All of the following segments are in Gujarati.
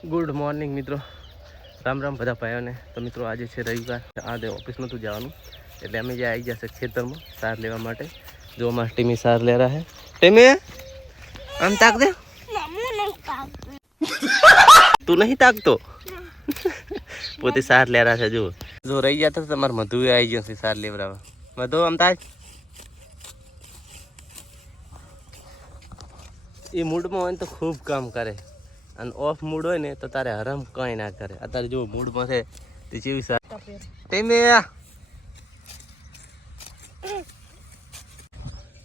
ગુડ મોર્નિંગ મિત્રો, રામ રામ બધા ભાઈઓને. તો મિત્રો આજે છે રવિવાર, આજે ઓફિસ નહોતું જવાનું એટલે અમે જે આવી ગયા છે ખેતરમાં સાર લેવા માટે. જો અમારા ટીમી સાર લે રહ્યા હે. ટીમી આમ તાક દે. તું નહીં તાકતો? પોતે સાર લે રહ્યા છે. જો રહી ગયા તો તમારે મધુ આવી ગયો છે સાર લેવડાવવા. મધુ આમ તાક. એ મૂડમાં હોય ને તો ખૂબ કામ કરે અને ઓફ મૂડ હોય ને તો તારે હરામ કંઈ ના કરે. અત્યારે જો મૂડમાં છે તે જેવી સાર ટીમે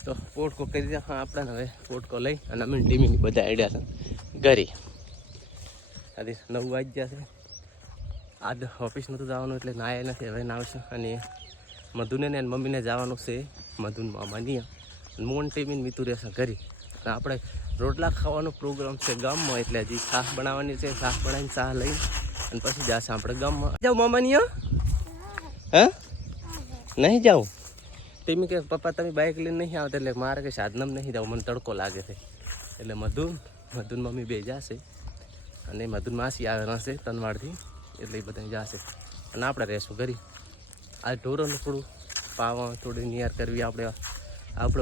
તો પોટકો કરી દે. હા આપણે હવે પોટકો લઈ અને અમે ટીમીની બધા આઈડિયા છે ઘરે. આજે 9 વાગ્યા છે. આજ ઓફિસ નહોતું જવાનું એટલે નાયા નથી, હવે નાવશે. અને મધુને ને મમ્મીને જવાનું છે મધુન મામાની મોન ટીમીને મીતું રહેશે ઘરે. આપણે રોટલા ખાવાનો પ્રોગ્રામ છે ગામમાં, એટલે હજી શાક બનાવવાની છે. શાક બનાવીને ચા લઈને અને પછી જશે આપણે ગામમાં. જાઉં મામાની? હા નહીં જાઉં. તેમી કે પપ્પા તમે બાઇક લઈને નહીં આવતા એટલે મારે કે સાધનમ નહીં જાઉં, મને તડકો લાગે છે. એટલે મધુન મમ્મી બે જશે અને મધુન માસી આવવાના છે તનવાડથી, એટલે એ બધા જશે અને આપણે રહેશું ઘરે. આ ઢોરોનું થોડું પાવા થોડી નિયાર કરવી આપણે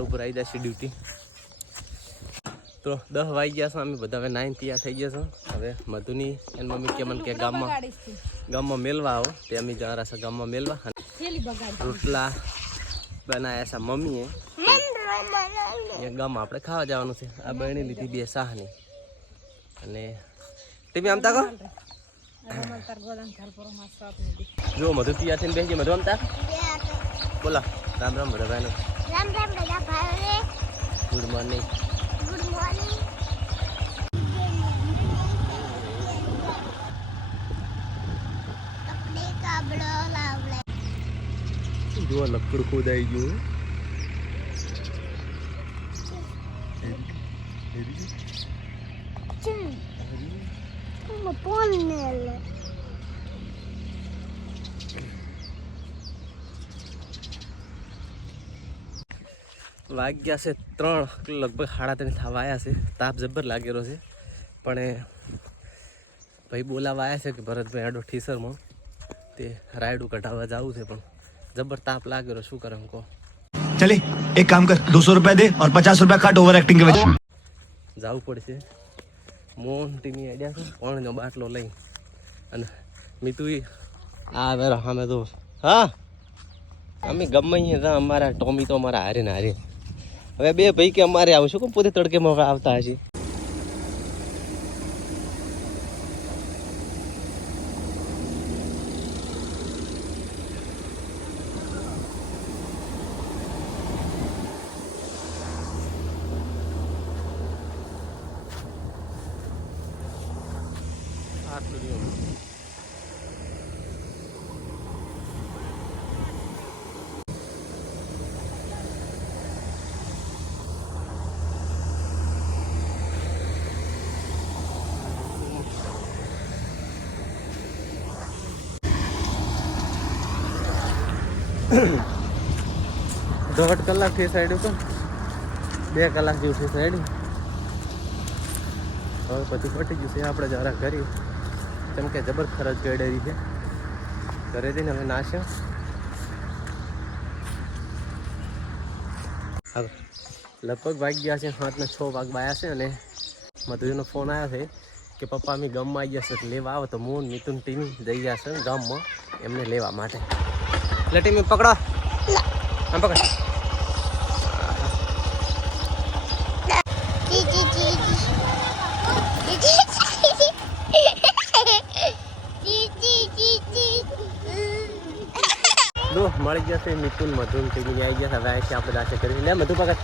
ઉપર આવી જશે ડ્યુટી. તો 10 વાગ્યા છે, અમે બધા હવે 9 તૈયાર થઈ ગયા છે. હવે મધુની એની મમ્મી કે મને કે ગામમાં મેળવા આવો, તે અમે જવા રહ્યા છે ગામમાં મેળવા. રોટલા બનાવ્યા છે મમ્મીએ, એ ગામમાં આપણે ખાવા જવાનું છે. આ બની લીધી 2 શાહની. અને તમે આમ તાકો જો મધુ તૈયાર થઈને બેસી. મધુ આમ તાક બોલા. રામ રામ બધા ભાઈ. રામ રામ બધા ભાઈ. Good morning. જો લકડ ખોદાઈ ગયું. વાગ્યા છે 3, લગભગ 3:30 થવા આવ્યા છે. તાપ જબ્બર લાગેલો છે, પણ ભાઈ બોલાવા આવ્યા છે કે ભરતભાઈ આડો ઠીસરમાં તે રાયડું કઢાવવા જવું છે, પણ જબર તાપ લાગેલો. શું કરે કહો? ચલે એક કામ કર, 200 रुपया दे और 50 रुपया काट ओवर एक्टिंग के वजह જવું પડશે. મોન્ટીની આઈડિયા છે પાણીનો બાટલો લઈ અને મીતુ આ વેરો સામે તો. હા અમે ગમે અહીંયા અમારા ટોમી તો અમારા હારે ને હારે. હવે 2 ભાઈ કે અમારે આવશું કે પોતે તડકેમાં આવતા હશે. દોઢ કલાક થી સાઈડ ઉપર 2 કલાક જેવું છે સાઈડ. હવે પછી પટી ગયું છે. આપણે જરા કરી કેમ કે જબર ખરજ ગયેલી છે ઘરે જઈને હવે નાશ્યો. હવે લગભગ વાગ્યા છે 7:06 વાગ્યા છે અને મધુનો ફોન આવ્યો છે કે પપ્પા અમે ગામમાં આવી ગયા છે લેવા આવો. તો મોન મિતુન ટીમી જઈ ગયા છે ગામમાં એમને લેવા માટે. એટલે ટીમી પકડો, આમ પકડ. મળી જશે મિતુન મધુન ટીમી આવી ગયા. હવે છે આપણે દાશે કરી લે મધુ પકડ.